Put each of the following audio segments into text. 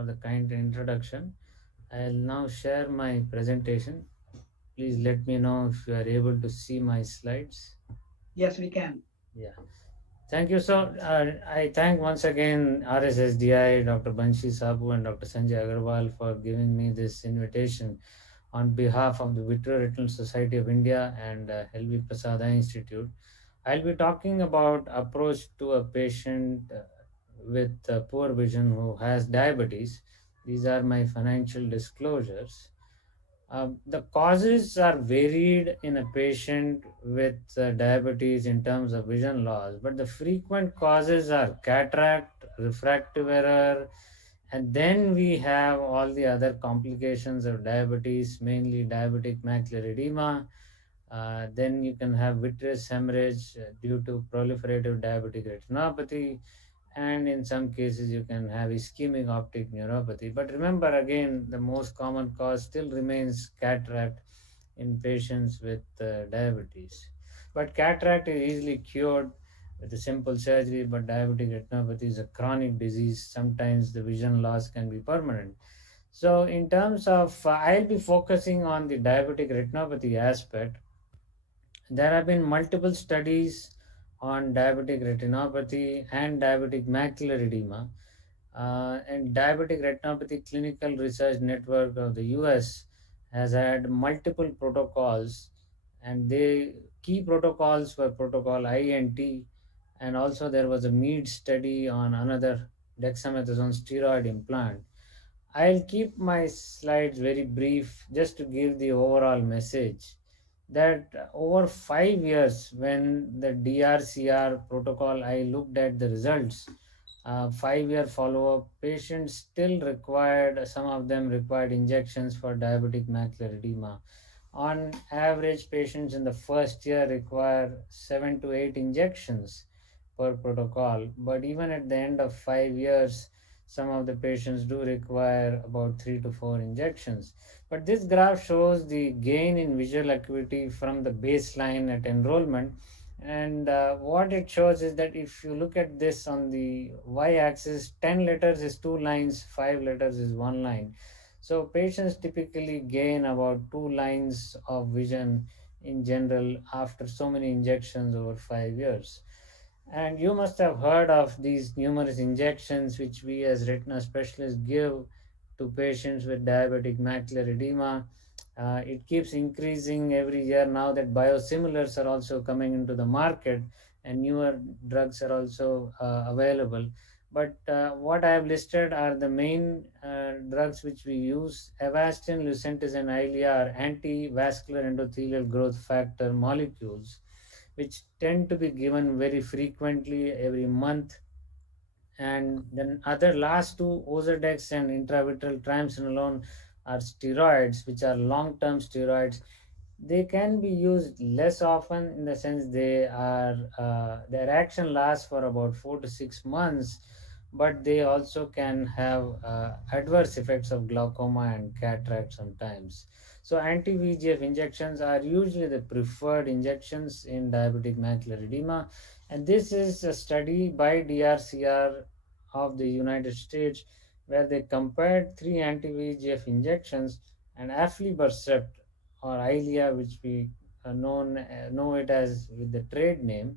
for the kind introduction. I'll now share my presentation. Please let me know if you are able to see my slides. Yes, we can. Yeah. Thank you. So I thank once again RSSDI, Dr. Banshi Sabu, and Dr. Sanjay Agarwal for giving me this invitation on behalf of the Vitreoretinal Society of India and LV Prasad Eye Institute. I'll be talking about approach to a patient with poor vision who has diabetes. These are my financial disclosures. The causes are varied in a patient with diabetes in terms of vision loss, but the frequent causes are cataract, refractive error, and then we have all the other complications of diabetes, mainly diabetic macular edema. Then you can have vitreous hemorrhage due to proliferative diabetic retinopathy, and in some cases you can have ischemic optic neuropathy. But remember, again, the most common cause still remains cataract in patients with diabetes. But cataract is easily cured with a simple surgery, but diabetic retinopathy is a chronic disease. Sometimes the vision loss can be permanent. So in terms of I'll be focusing on the diabetic retinopathy aspect. There have been multiple studies on diabetic retinopathy and diabetic macular edema. And Diabetic Retinopathy Clinical Research Network of the US has had multiple protocols, and they key protocols were Protocol INT, and also there was a MEAD study on another dexamethasone steroid implant. I'll keep my slides very brief just to give the overall message that over 5 years, when the DRCR protocol, I looked at the results. 5 year follow up, patients still required, some of them required injections for diabetic macular edema. On average, patients in the first year require 7 to 8 injections per protocol, but even at the end of 5 years, some of the patients do require about 3 to 4 injections. But this graph shows the gain in visual acuity from the baseline at enrollment. And what it shows is that if you look at this on the y axis, 10 letters is 2 lines, 5 letters is 1 line. So patients typically gain about 2 lines of vision in general after so many injections over 5 years. And you must have heard of these numerous injections which we as retina specialists give to patients with diabetic macular edema. It keeps increasing every year now that biosimilars are also coming into the market and newer drugs are also available. But what I have listed are the main drugs which we use. Avastin, Lucentis, and Eylea are anti-vascular endothelial growth factor molecules which tend to be given very frequently every month. And then other last two, Ozurdex and intravitreal triamcinolone, are steroids, which are long-term steroids. They can be used less often in the sense their action lasts for about 4 to 6 months, but they also can have adverse effects of glaucoma and cataract sometimes. So anti-VGF injections are usually the preferred injections in diabetic macular edema, and this is a study by DRCR of the United States where they compared three anti-VGF injections and aflibercept or Eylea, which we know it as with the trade name,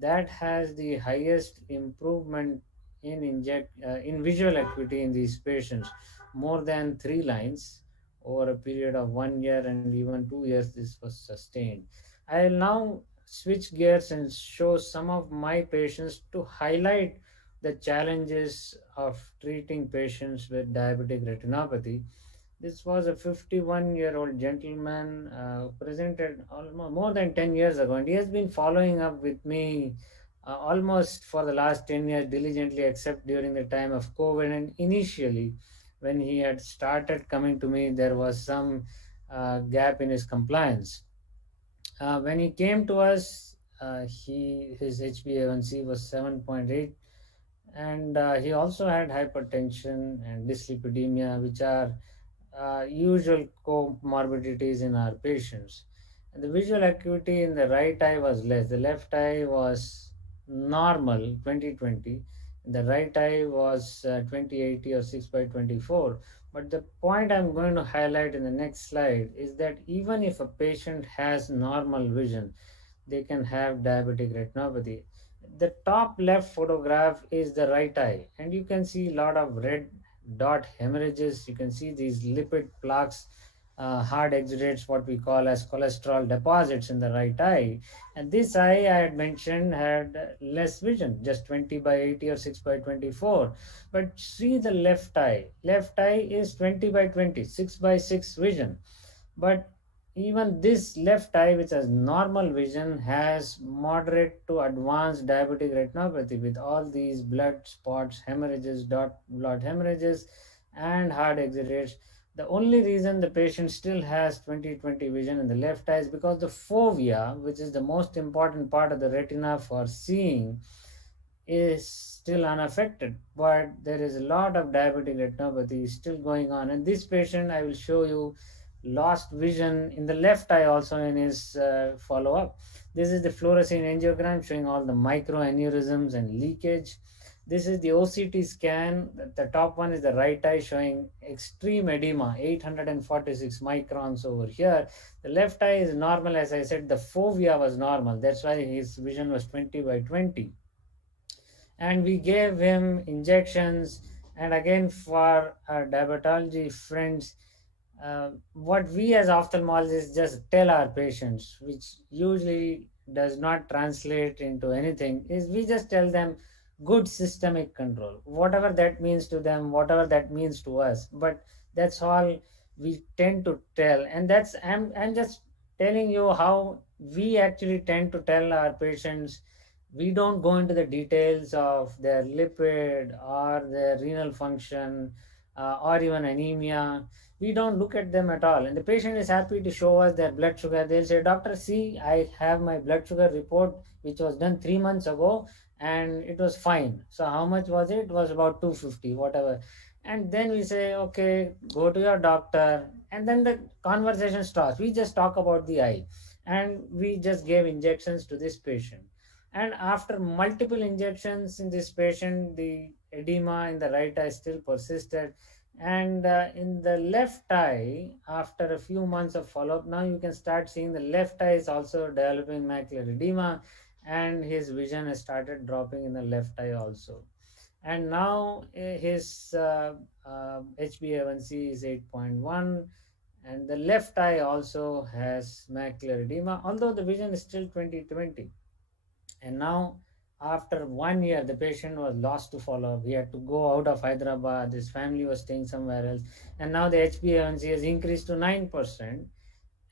that has the highest improvement in visual acuity in these patients, more than 3 lines over a period of 1 year, and even 2 years. This was sustained. I'll now switch gears and show some of my patients to highlight the challenges of treating patients with diabetic retinopathy. This was a 51-year-old gentleman presented almost more than 10 years ago, and he has been following up with me almost for the last 10 years diligently, except during the time of COVID. And initially, when he had started coming to me, there was some gap in his compliance. When he came to us, his HbA1c was 7.8, and he also had hypertension and dyslipidemia, which are usual comorbidities in our patients. And the visual acuity in the right eye was less. The left eye was normal, 20/20, The right eye was 2080 or 6 by 24. But the point I'm going to highlight in the next slide is that even if a patient has normal vision, they can have diabetic retinopathy. The top left photograph is the right eye, and you can see a lot of red dot hemorrhages. You can see these lipid plaques, hard exudates, what we call as cholesterol deposits in the right eye. And this eye I had mentioned had less vision, just 20 by 80 or 6 by 24. But see the left eye. Left eye is 20 by 20, 6 by 6 vision. But even this left eye, which has normal vision, has moderate to advanced diabetic retinopathy with all these blood spots, hemorrhages, dot blood hemorrhages, and hard exudates. The only reason the patient still has 20/20 vision in the left eye is because the fovea, which is the most important part of the retina for seeing, is still unaffected, but there is a lot of diabetic retinopathy still going on. And this patient, I will show you, lost vision in the left eye also in his follow-up. This is the fluorescein angiogram showing all the microaneurysms and leakage. This is the OCT scan. The top one is the right eye showing extreme edema, 846 microns over here. The left eye is normal. As I said, the fovea was normal. That's why his vision was 20 by 20. And we gave him injections. And again, for our diabetology friends, what we as ophthalmologists just tell our patients, which usually does not translate into anything, is we just tell them good systemic control, whatever that means to them, whatever that means to us. But that's all we tend to tell. And that's, I'm just telling you how we actually tend to tell our patients. We don't go into the details of their lipid or their renal function, or even anemia. We don't look at them at all. And the patient is happy to show us their blood sugar. They'll say, "Doctor, see, I have my blood sugar report, which was done 3 months ago, and it was fine. So how much was it? It was about 250, whatever." And then we say, "Okay, go to your doctor." And then the conversation starts. We just talk about the eye. And we just gave injections to this patient. And after multiple injections in this patient, the edema in the right eye still persisted. And in the left eye, after a few months of follow-up, now you can start seeing the left eye is also developing macular edema, and his vision has started dropping in the left eye also. And now his HbA1c is 8.1, and the left eye also has macular edema, although the vision is still 20/20. And now, after 1 year, the patient was lost to follow up. He had to go out of Hyderabad. His family was staying somewhere else. And now the HbA1c has increased to 9%,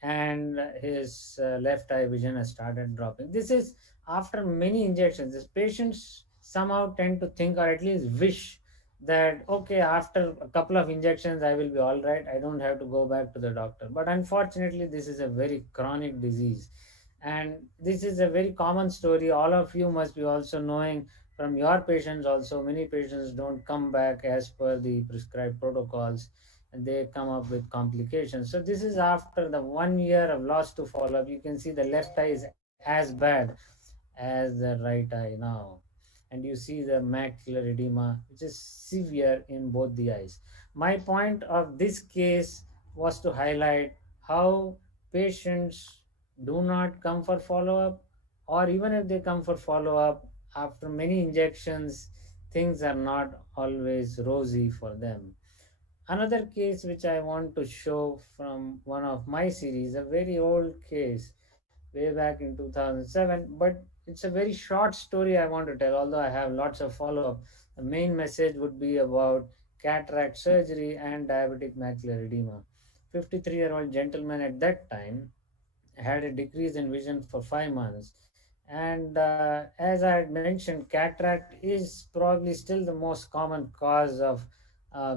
and his left eye vision has started dropping. This is after many injections. These patients somehow tend to think, or at least wish, that okay, after a couple of injections I will be all right, I don't have to go back to the doctor. But unfortunately, this is a very chronic disease, and this is a very common story. All of you must be also knowing from your patients also, many patients don't come back as per the prescribed protocols, and they come up with complications. So this is after the 1 year of loss to follow up. You can see the left eye is as bad as the right eye now. And you see the macular edema, which is severe in both the eyes. My point of this case was to highlight how patients do not come for follow up, or even if they come for follow up, after many injections, things are not always rosy for them. Another case which I want to show from one of my series, a very old case way back in 2007, but it's a very short story I want to tell, although I have lots of follow up. The main message would be about cataract surgery and diabetic macular edema. 53-year-old gentleman at that time had a decrease in vision for 5 months. And as I had mentioned, cataract is probably still the most common cause of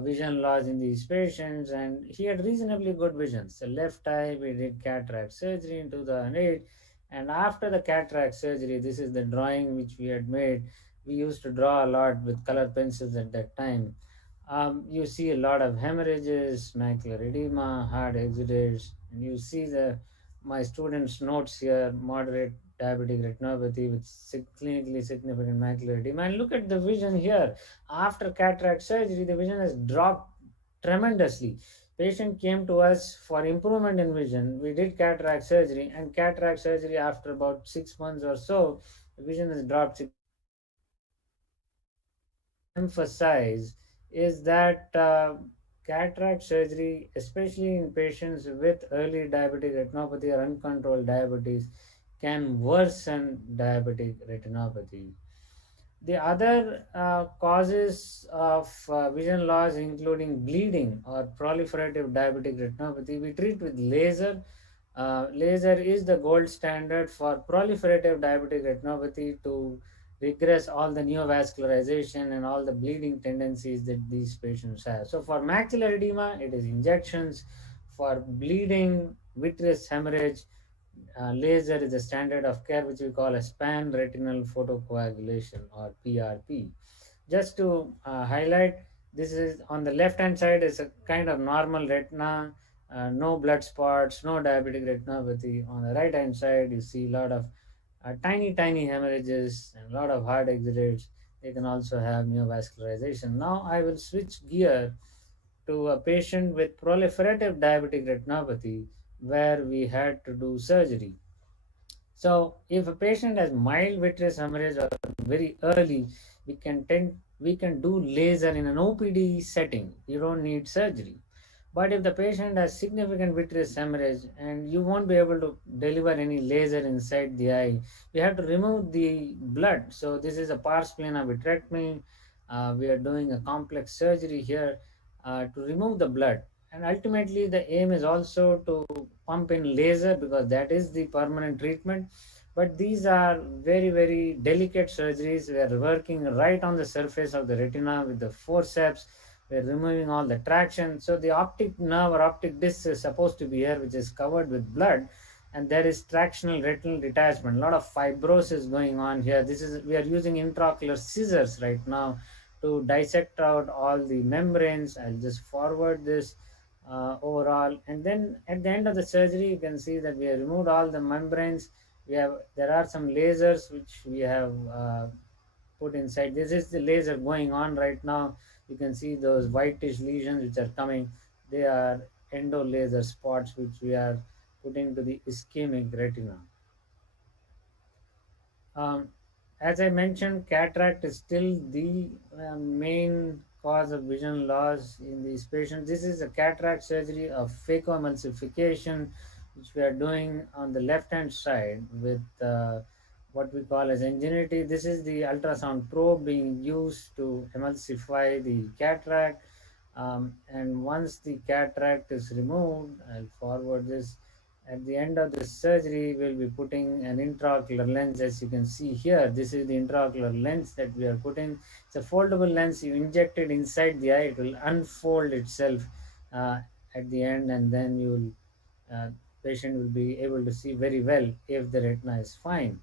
vision loss in these patients. And he had reasonably good vision. So, left eye, we did cataract surgery in 2008. And after the cataract surgery, this is the drawing which we had made. We used to draw a lot with color pencils at that time. You see a lot of hemorrhages, macular edema, hard exudates, and you see the my students' notes here, moderate diabetic retinopathy with clinically significant macular edema. And look at the vision here. After cataract surgery, the vision has dropped tremendously. Patient came to us for improvement in vision. We did cataract surgery, and cataract surgery after about 6 months or so, the vision has dropped significantly. What I want to emphasize is that cataract surgery, especially in patients with early diabetic retinopathy or uncontrolled diabetes, can worsen diabetic retinopathy. The other causes of vision loss, including bleeding or proliferative diabetic retinopathy, we treat with laser. Laser is the gold standard for proliferative diabetic retinopathy to regress all the neovascularization and all the bleeding tendencies that these patients have. So, for macular edema, it is injections. For bleeding, vitreous hemorrhage, laser is a standard of care, which we call as pan retinal photocoagulation or PRP. Just to highlight, this is on the left hand side is a kind of normal retina, no blood spots, no diabetic retinopathy. On the right hand side, you see a lot of tiny hemorrhages and a lot of hard exudates. They can also have neovascularization. Now I will switch gear to a patient with proliferative diabetic retinopathy where we had to do surgery. So, if a patient has mild vitreous hemorrhage or very early, we can do laser in an OPD setting. You don't need surgery. But if the patient has significant vitreous hemorrhage and you won't be able to deliver any laser inside the eye, we have to remove the blood. So this is a pars plana vitrectomy. We are doing a complex surgery here to remove the blood. And ultimately, the aim is also to pump in laser because that is the permanent treatment. But these are very delicate surgeries. We are working right on the surface of the retina with the forceps. We're removing all the traction. So the optic nerve or optic disc is supposed to be here, which is covered with blood, and there is tractional retinal detachment. A lot of fibrosis going on here. This is we are using intraocular scissors right now to dissect out all the membranes. I'll just forward this overall, and then at the end of the surgery, you can see that we have removed all the membranes. There are some lasers which we have put inside. This is the laser going on right now. You can see those whitish lesions which are coming. They are endo laser spots which we are putting to the ischemic retina. Um, as I mentioned, cataract is still the main cause of vision loss in these patients. This is a cataract surgery of phacoemulsification, which we are doing on the left hand side with what we call as ingenuity. This is the ultrasound probe being used to emulsify the cataract. And once the cataract is removed, I'll forward this. At the end of the surgery, we'll be putting an intraocular lens. As you can see here, this is the intraocular lens that we are putting. It's a foldable lens. You inject it inside the eye, it will unfold itself uh, at the end, and then uh, patient will be able to see very well if the retina is fine.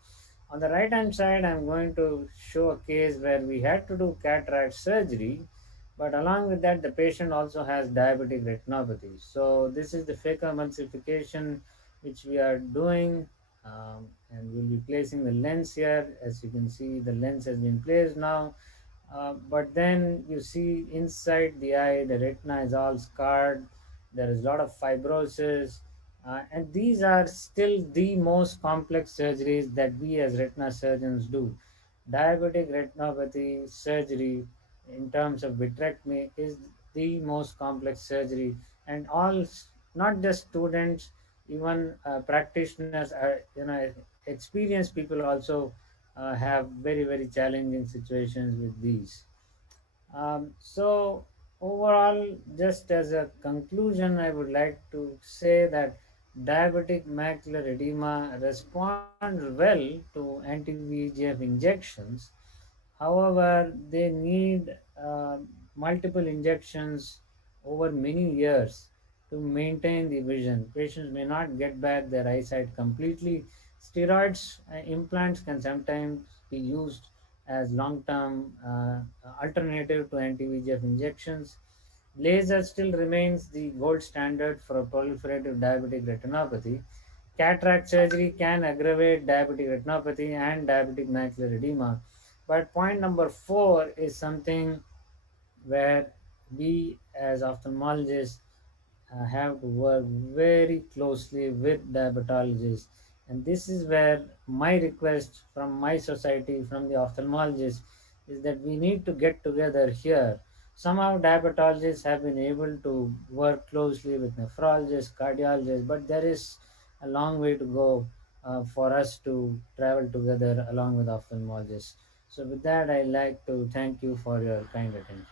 On the right hand side, I'm going to show a case where we had to do cataract surgery, but along with that, the patient also has diabetic retinopathy. So this is the phacoemulsification which we are doing, and we'll be placing the lens here. As you can see, the lens has been placed now. But then you see inside the eye, the retina is all scarred. There is a lot of fibrosis. And these are still the most complex surgeries that we as retina surgeons do. Diabetic retinopathy surgery, in terms of vitrectomy, is the most complex surgery. And all, not just students, even practitioners, experienced people also have very challenging situations with these. So overall, just as a conclusion, I would like to say that diabetic macular edema responds well to anti-VEGF injections. However, they need multiple injections over many years to maintain the vision. Patients may not get back their eyesight completely. Steroids implants can sometimes be used as long-term alternative to anti-VEGF injections. Laser still remains the gold standard for proliferative diabetic retinopathy. Cataract surgery can aggravate diabetic retinopathy and diabetic macular edema. But point number four is something where we as ophthalmologists have to work very closely with diabetologists. And this is where my request from my society, from the ophthalmologists, is that we need to get together here. Somehow diabetologists have been able to work closely with nephrologists, cardiologists, but there is a long way to go for us to travel together along with ophthalmologists. So with that, I'd like to thank you for your kind attention.